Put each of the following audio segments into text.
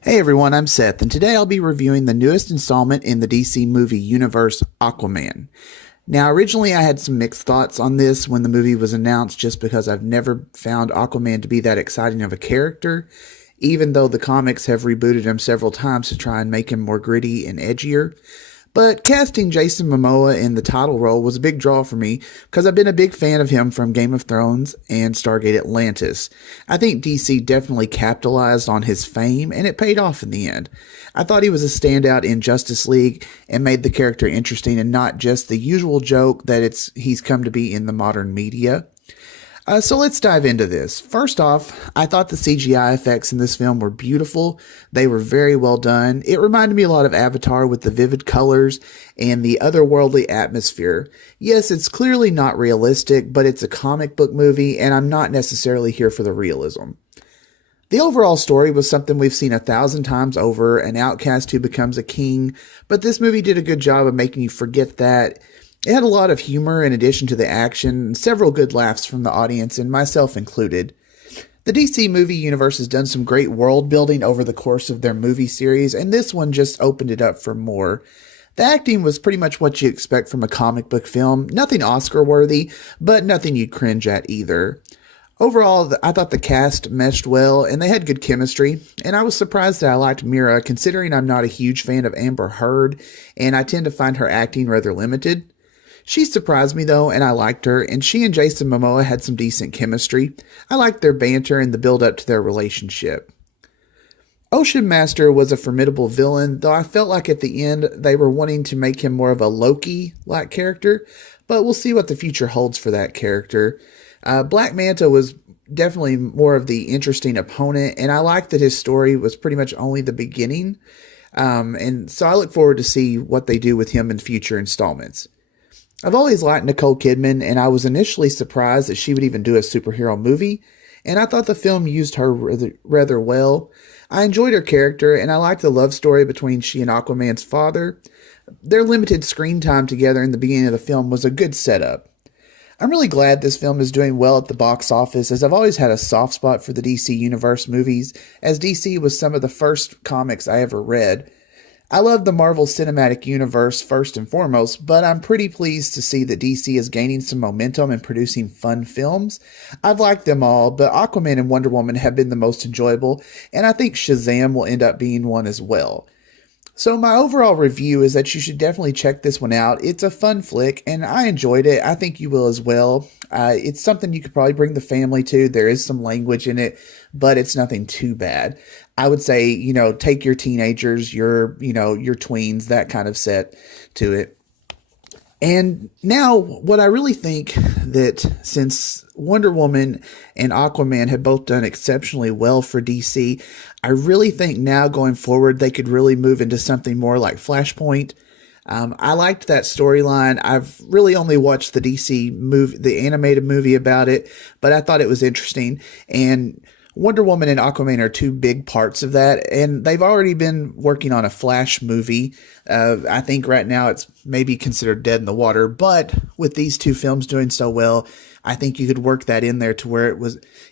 Hey everyone, I'm Seth, and today I'll be reviewing the newest installment in the DC movie universe, Aquaman. Now, originally I had some mixed thoughts on this when the movie was announced just because I've never found Aquaman to be that exciting of a character, even though the comics have rebooted him several times to try and make him more gritty and edgier. But casting Jason Momoa in the title role was a big draw for me because I've been a big fan of him from Game of Thrones and Stargate Atlantis. I think DC definitely capitalized on his fame and it paid off in the end. I thought he was a standout in Justice League and made the character interesting and not just the usual joke that he's come to be in the modern media. So let's dive into this. First off, I thought the CGI effects in this film were beautiful. They were very well done. It reminded me a lot of Avatar with the vivid colors and the otherworldly atmosphere. Yes, it's clearly not realistic, but it's a comic book movie, and I'm not necessarily here for the realism. The overall story was something we've seen 1,000 times over, an outcast who becomes a king, but this movie did a good job of making you forget that. It had a lot of humor in addition to the action, and several good laughs from the audience, and myself included. The DC movie universe has done some great world building over the course of their movie series, and this one just opened it up for more. The acting was pretty much what you expect from a comic book film, nothing Oscar worthy, but nothing you'd cringe at either. Overall, I thought the cast meshed well, and they had good chemistry, and I was surprised that I liked Mira, considering I'm not a huge fan of Amber Heard, and I tend to find her acting rather limited. She surprised me though, and I liked her, and she and Jason Momoa had some decent chemistry. I liked their banter and the build up to their relationship. Ocean Master was a formidable villain, though I felt like at the end they were wanting to make him more of a Loki-like character, but we'll see what the future holds for that character. Black Manta was definitely more of the interesting opponent, and I liked that his story was pretty much only the beginning, and so I look forward to see what they do with him in future installments. I've always liked Nicole Kidman, and I was initially surprised that she would even do a superhero movie, and I thought the film used her rather well. I enjoyed her character, and I liked the love story between she and Aquaman's father. Their limited screen time together in the beginning of the film was a good setup. I'm really glad this film is doing well at the box office, as I've always had a soft spot for the DC Universe movies, as DC was some of the first comics I ever read. I love the Marvel Cinematic Universe first and foremost, but I'm pretty pleased to see that DC is gaining some momentum and producing fun films. I've liked them all, but Aquaman and Wonder Woman have been the most enjoyable, and I think Shazam will end up being one as well. So my overall review is that you should definitely check this one out. It's a fun flick, and I enjoyed it. I think you will as well. It's something you could probably bring the family to. There is some language in it, but it's nothing too bad. I would say, take your teenagers, your tweens, that kind of set to it. And now, what I really think that since Wonder Woman and Aquaman have both done exceptionally well for DC, I really think now going forward, they could really move into something more like Flashpoint. I liked that storyline. I've really only watched the DC movie, the animated movie about it, but I thought it was interesting. And Wonder Woman and Aquaman are two big parts of that, and they've already been working on a Flash movie. I think right now it's maybe considered dead in the water, but with these two films doing so well, I think you could work that in there to where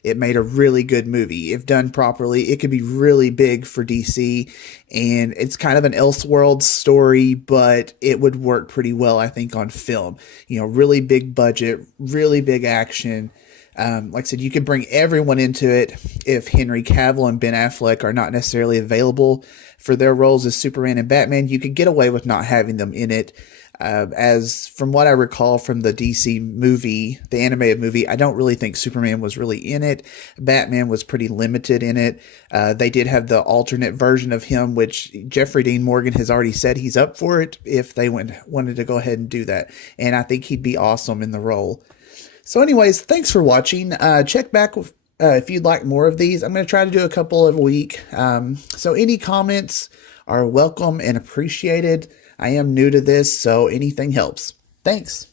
it made a really good movie. If done properly, it could be really big for DC, and it's kind of an Elseworlds story, but it would work pretty well, I think, on film. Really big budget, really big action. Like I said, you could bring everyone into it if Henry Cavill and Ben Affleck are not necessarily available for their roles as Superman and Batman. You could get away with not having them in it. As from what I recall from the DC movie, the animated movie, I don't really think Superman was really in it. Batman was pretty limited in it. They did have the alternate version of him, which Jeffrey Dean Morgan has already said he's up for it if they wanted to go ahead and do that. And I think he'd be awesome in the role. So anyways, thanks for watching. Check back if you'd like more of these. I'm going to try to do a couple a week. So any comments are welcome and appreciated. I am new to this, so anything helps. Thanks.